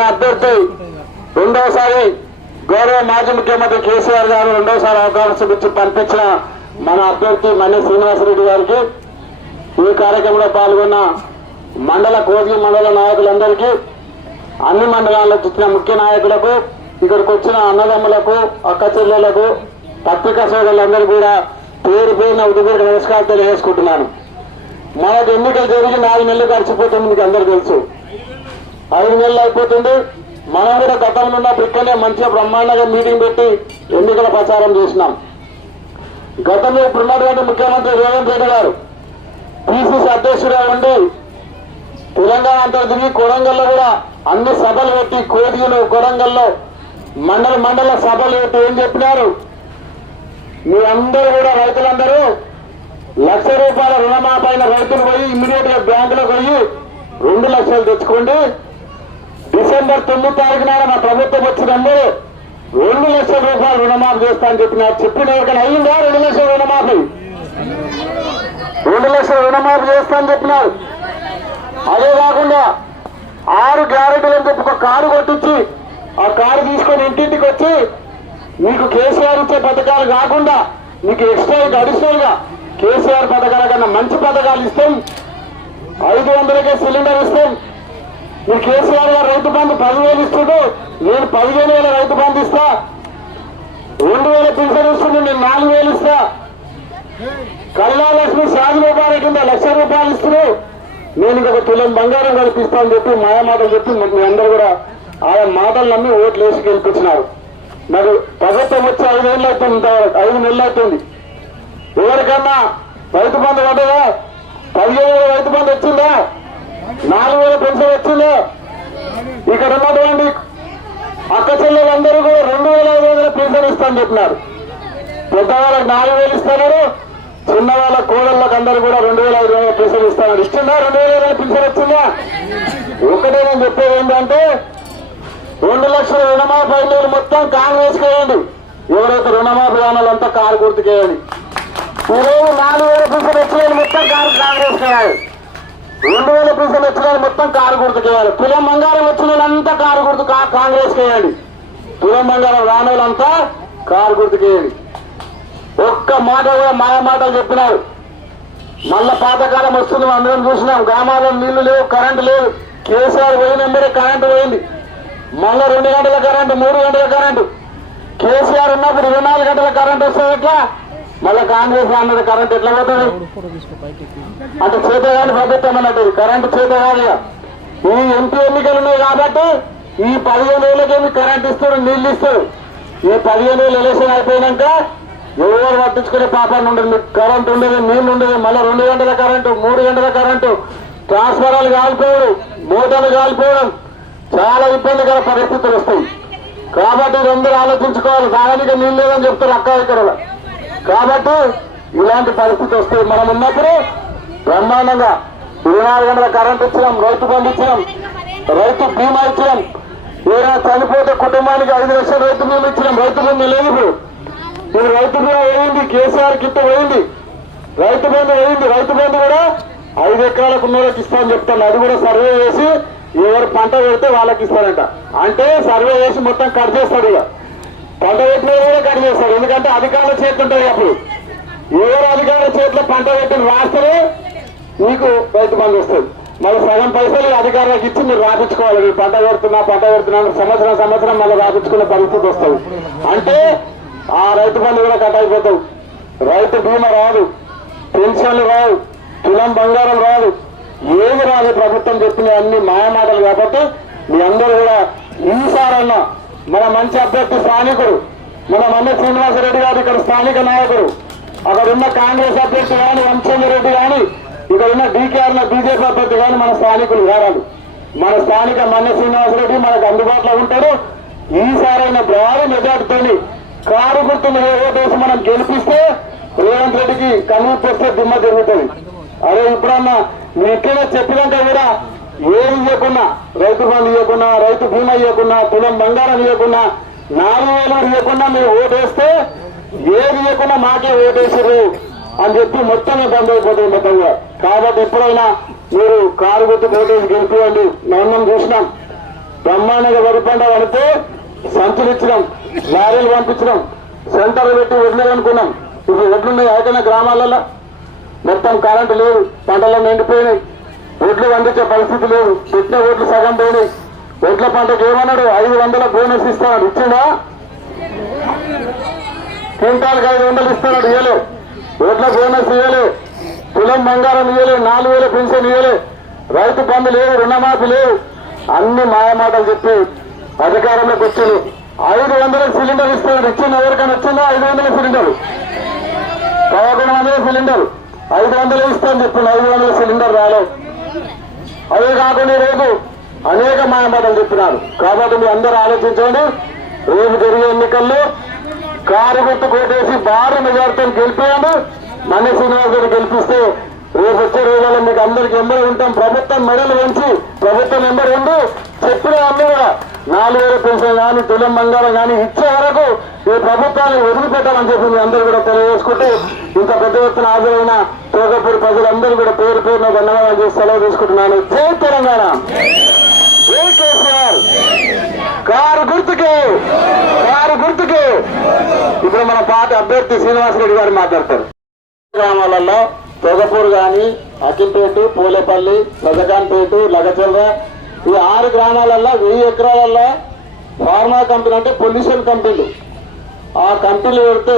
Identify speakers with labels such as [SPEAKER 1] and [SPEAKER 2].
[SPEAKER 1] మన అభ్యర్థి రెండవసారి గౌరవ మాజీ ముఖ్యమంత్రి కేసీఆర్ గారు రెండవసారి అవకాశం ఇచ్చి పంపించిన మన అభ్యర్థి మన్య శ్రీనివాసరెడ్డి గారికి ఈ కార్యక్రమంలో పాల్గొన్న మండల కోగి మండల నాయకులందరికీ అన్ని మండలాలకు వచ్చిన ముఖ్య నాయకులకు ఇక్కడికి వచ్చిన అన్నదమ్ములకు అక్క చెల్లెలకు పత్రికా సోదరులందరూ కూడా పేరు పేరున ఉదయం నమస్కారం తెలియజేసుకుంటున్నాను. మనకు ఎన్నికలు జరిగి నాలుగు నెలలు గడిచిపోతుంది మీకు అందరూ తెలుసు. ఐదు నెలలు అయిపోతుంది. మనం కూడా గతంలో ఉన్నప్పుడు ఇక్కడనే మంచిగా బ్రహ్మాండంగా మీటింగ్ పెట్టి ఎన్నికల ప్రచారం చేసినాం. గతంలో ఇప్పుడున్నటువంటి ముఖ్యమంత్రి రేవంత్ రెడ్డి గారు పిసిసి అధ్యక్షుడిగా ఉండి తెలంగాణ అంతా తిరిగి కొడంగల్లో కూడా అన్ని సభలు పెట్టి కోదిలో కొడంగల్లో మండల మండల సభలు పెట్టి ఏం చెప్పినారు? మీ అందరూ కూడా రైతులందరూ లక్ష రూపాయల రుణమాపైన రైతులు పోయి ఇమ్మీడియట్గా బ్యాంకులో పోయి రెండు లక్షలు తెచ్చుకోండి. డిసెంబర్ తొమ్మిది తారీఖు నాడు మా ప్రభుత్వం వచ్చినందరూ రెండు లక్షల రూపాయలు రుణమాఫీ చేస్తా అని చెప్పినారు. చెప్పిన ఎవరికైనా అయ్యిందా? రెండు లక్షల రుణమాఫీ? రెండు లక్షల రుణమాఫీ చేస్తా అని చెప్పినారు. అదే కాకుండా ఆరు గ్యారెంటీలు అని చెప్పి ఒక కారు కొట్టించి ఆ కారు తీసుకొని ఇంటింటికి వచ్చి మీకు కేసీఆర్ ఇచ్చే పథకాలు కాకుండా మీకు ఎక్స్ట్రా అడిషనల్గా కేసీఆర్ పథకాల కన్నా మంచి పథకాలు ఇస్తాం. ఐదు వందలకే సిలిండర్ ఇస్తాం. ఈ కేసీఆర్ గారు రైతు బంధు పదివేలు ఇస్తుండు. నేను పదిహేను వేల రైతు బంధు ఇస్తా. రెండు వేల పింఛన్ ఇస్తుండు నేను నాలుగు వేలు ఇస్తా. కళ్యాణలక్ష్మి షాది రూపాయల కింద లక్ష రూపాయలు ఇస్తున్నావు నేను ఇంకొక తులం బంగారం కల్పిస్తా అని చెప్పి మాయ మాటలు చెప్పి మీ అందరూ కూడా ఆయన మాటలు నమ్మి ఓట్లు వేసి గెలిపించినారు. నాకు ప్రభుత్వం వచ్చి ఐదు నెలలు అవుతుంది ఐదు నెలలు అవుతుంది. ఎవరికన్నా రైతు బంధు పడ్డదా? పదిహేను వేల రైతు బంధు వచ్చిందా? నాలుగు వేల పెన్షన్ ఇక్కడ ఉన్నటువంటి అక్క చెల్లెలందరూ కూడా రెండు వేల ఐదు వందల పింఛన్ ఇస్తాను చెప్పినారు. పెద్దవాళ్ళకి నాలుగు వేలు ఇస్తున్నారు. చిన్న వాళ్ళ కోడళ్ళకి అందరూ కూడా రెండు వేల ఐదు వందల పింఛన్ ఇస్తున్నారు. ఇస్తుందా? రెండు వేల ఐదు వందల వచ్చిందా? ఒకటే నేను చెప్పేది ఏంటంటే రెండు లక్షల రుణమాఫీ అయిన మొత్తం కాంగ్రెస్ వేయండి. ఎవరైతే రుణమాఫీ కాని కారు గుర్తుకేయండి. ఈరోజు నాలుగు వేల పింఛన్ వచ్చిన మొత్తం కారు కాంగ్రెస్ వేయాలి రెండు వేల పెన్షన్ వచ్చిన వాళ్ళు మొత్తం కారు గుర్తుకేయాలి. తులం బంగారం వచ్చిన వాళ్ళంతా కారు గుర్తు కాంగ్రెస్ వేయండి తులం బంగారం రాని వాళ్ళంతా కారు గుర్తుకేయండి. ఒక్క మాట కూడా మాయ మాటలు చెప్పినారు. మళ్ళా పాతకాలం వస్తుంది అందరం చూసినాం. గ్రామాల్లో నీళ్ళు లేవు కరెంటు లేవు. కేసీఆర్ పోయినందరే కరెంటు పోయింది. మళ్ళా రెండు గంటల కరెంటు మూడు గంటల కరెంటు. కేసీఆర్ ఉన్నప్పుడు ఇరవై నాలుగు గంటల కరెంటు వస్తుంది ఎట్లా? మళ్ళా కాంగ్రెస్ అన్నది కరెంట్ ఎట్లా పోతుంది? అంటే చేత ప్రభుత్వం అన్నట్టు కరెంట్ చేత కాదు ఈ ఎంపీ ఎన్నికలు ఉన్నాయి కాబట్టి ఈ పదిహేను వేలకేమి కరెంట్ ఇస్తాడు నీళ్ళు ఇస్తాడు ఈ పదిహేను వేలు ఎలక్షన్ అయిపోయినాక ఎవరు పట్టించుకునే పాపాన్ని ఉండదు. కరెంట్ ఉండదు నీళ్ళు ఉండదు మళ్ళీ రెండు గంటల కరెంటు మూడు గంటల కరెంటు ట్రాన్స్ఫరాలు కాలిపోవడం మోటార్లు కాలిపోవడం చాలా ఇబ్బందికర పరిస్థితులు వస్తాయి. కాబట్టి అందరూ ఆలోచించుకోవాలి. దానికి నీళ్ళు లేదని చెప్తారు అక్క ఇక్కడ. కాబట్టి ఇలాంటి పరిస్థితి వస్తే మనం ఉన్నప్పుడు బ్రహ్మాండంగా ఇరవై గంటల కరెంట్ ఇచ్చినాం రైతు బంధు ఇచ్చినాం రైతు బీమా ఇచ్చినాం. ఏదైనా చనిపోతే కుటుంబానికి ఐదు లక్షలు రైతు బీమా ఇచ్చినాం రైతు బీమా లేదు ఇప్పుడు. ఇప్పుడు రైతు బీమా వేయింది కేసీఆర్ కింద వేయింది రైతు బంధు వేయింది రైతు బంధు కూడా ఐదు ఎకరాలకు ఉన్నోళ్ళకి ఇస్తామని చెప్తాను. అది కూడా సర్వే చేసి ఎవరు పంట పెడితే వాళ్ళకి ఇస్తారంట. అంటే సర్వే చేసి మొత్తం కట్ చేస్తారు ఇక. పంట పెట్టిన కూడా ఎందుకంటే అధికారుల చేతులు ఉంటాయి అప్పుడు. ఎవరు అధికారుల చేతిలో పంట పెట్టిన రాస్తేనే మీకు రైతు బంధు వస్తుంది. మళ్ళీ సగం పైసలు అధికారులకు ఇచ్చి మీరు రాపించుకోవాలి. మీరు పంట పెడుతున్నా పంట పెడుతున్నా సంవత్సరం సంవత్సరం మళ్ళీ రాపించుకునే పరిస్థితి వస్తుంది. అంటే ఆ రైతు బంధు కూడా కట్ అయిపోతావు. రైతు బీమా రాదు. పెన్షన్లు రావు. తులం బంగారం రాదు. ఏమి రాదు ప్రభుత్వం చెప్పిన అన్ని మాయమాటలు కాబట్టి మీ అందరూ కూడా ఈసారన్నా మన మంచి అభ్యర్థి స్థానికుడు మన మల్లె శ్రీనివాసరెడ్డి గారు ఇక్కడ స్థానిక నాయకుడు. అక్కడ ఉన్న కాంగ్రెస్ అభ్యర్థి కానీ రెడ్డి కానీ ఇక్కడ ఉన్న డీకేఆర్ బీజేపీ అభ్యర్థి కానీ మన స్థానికులు కారాలు మన స్థానిక మల్లె శ్రీనివాసరెడ్డి మనకు అందుబాటులో ఉంటారు. ఈసారైన భారీ మెజార్టీతోని కారు గుర్తులు ఓటేసి మనం గెలిపిస్తే రేవంత్ రెడ్డికి కనువిప్పు వస్తే దిమ్మ జరుగుతుంది అదే ఇప్పుడన్నా మీరు ఎక్కడైనా చెప్పినాక కూడా ఏమి ఇవ్వకున్నా రైతు బంధు ఇవ్వకున్నా రైతు బీమా ఇవ్వకున్నా తులం బంగారం ఇవ్వకున్నా నాలుగు వేలు లేకుండా మేము ఓటేస్తే ఏది లేకుండా మాకే ఓటేసారు అని చెప్పి మొత్తం ఇబ్బంది అయిపోతుంది మొత్తంగా. కాబట్టి ఎప్పుడైనా మీరు కారు గుర్తు ఓటేసి గెలిపివ్వండి మనం చూసినాం. బ్రహ్మాండంగా వరి పంట పడితే సంచులు ఇచ్చినాం. లారీలు పంపించినాం. సెంటర్ పెట్టి వడ్లు అనుకున్నాం ఇప్పుడు వడ్లున్నాయి ఏకైనా గ్రామాలలో మొత్తం కరెంటు లేదు. పంటలన్నీ ఎండిపోయినాయి. ఒడ్లు పండించే పరిస్థితి లేదు. పెట్టిన ఓట్లు సగం పోయినాయి. ఒడ్ల పంటకు ఏమన్నాడు ఐదు వందల బోనస్ ఇస్తాడు. ఇచ్చిందా క్వింటాల్కి ఐదు వందలు ఇస్తాడు. ఇయ్యలే. ఒడ్ల బోనస్ ఇయ్యలే. తులం బంగారం ఇయ్యలే. నాలుగు వేల పెన్షన్ ఇయ్యలే. రైతు పనులు లేవు రుణమాఫీ లేవు అన్ని మాయమాటలు చెప్పి అధికారంలోకి వచ్చాడు. ఐదు వందల సిలిండర్ ఇస్తున్నాడు ఇచ్చింది ఎవరికైనా వచ్చిందా ఐదు వందల సిలిండర్ పదకొండు వందల సిలిండర్ ఐదు వందలు ఇస్తాను చెప్పిండు ఐదు వందల సిలిండర్ రాలేదు అదే కాకుండా రేపు అనేక మాయమాటలు చెప్పినారు. కాబట్టి మీరు అందరూ ఆలోచించండి. రేపు జరిగే ఎన్నికల్లో కారు గుర్తు కొట్టేసి భారీ మెజార్టీని గెలిపేయండి. మన శ్రీనివాస్ గారు గెలిపిస్తే రేపు వచ్చే రోజుల్లో మీకు అందరికి ఎంబడి ఉంటాం. ప్రభుత్వం మెడలు పెంచి ప్రభుత్వం ఎంబడి ఉండి. చెప్పిన వాళ్ళు కూడా నాలుగు వేల పెన్షన్ కానీ తులం బంగారం కానీ ఇచ్చే వరకు ఈ ప్రభుత్వాన్ని వదిలిపెట్టాలని చెప్పి మీ అందరూ కూడా తెలియజేసుకుంటూ ఇంత పెద్ద ఎత్తున హాజరైన తోగపూడి ప్రజలందరూ కూడా పేరు పేరున ధన్యవాదాలు చేసి సెలవు తీసుకుంటున్నాను. జై తెలంగాణ! కేసీఆర్ కారు గుర్తుకే కారు గుర్తుకే. ఇప్పుడు మన పార్టీ అభ్యర్థి శ్రీనివాసరెడ్డి గారు మాట్లాడతారు. గ్రామాలలో తొగపూర్ గాని అకింపేట పూలేపల్లి సజకాన్పేట లగచర్ర ఈ ఆరు గ్రామాలలో వెయ్యి ఎకరాలలో ఫార్మా కంపెనీ అంటే పొల్యూషన్ కంపెనీలు ఆ కంపెనీలు పెడితే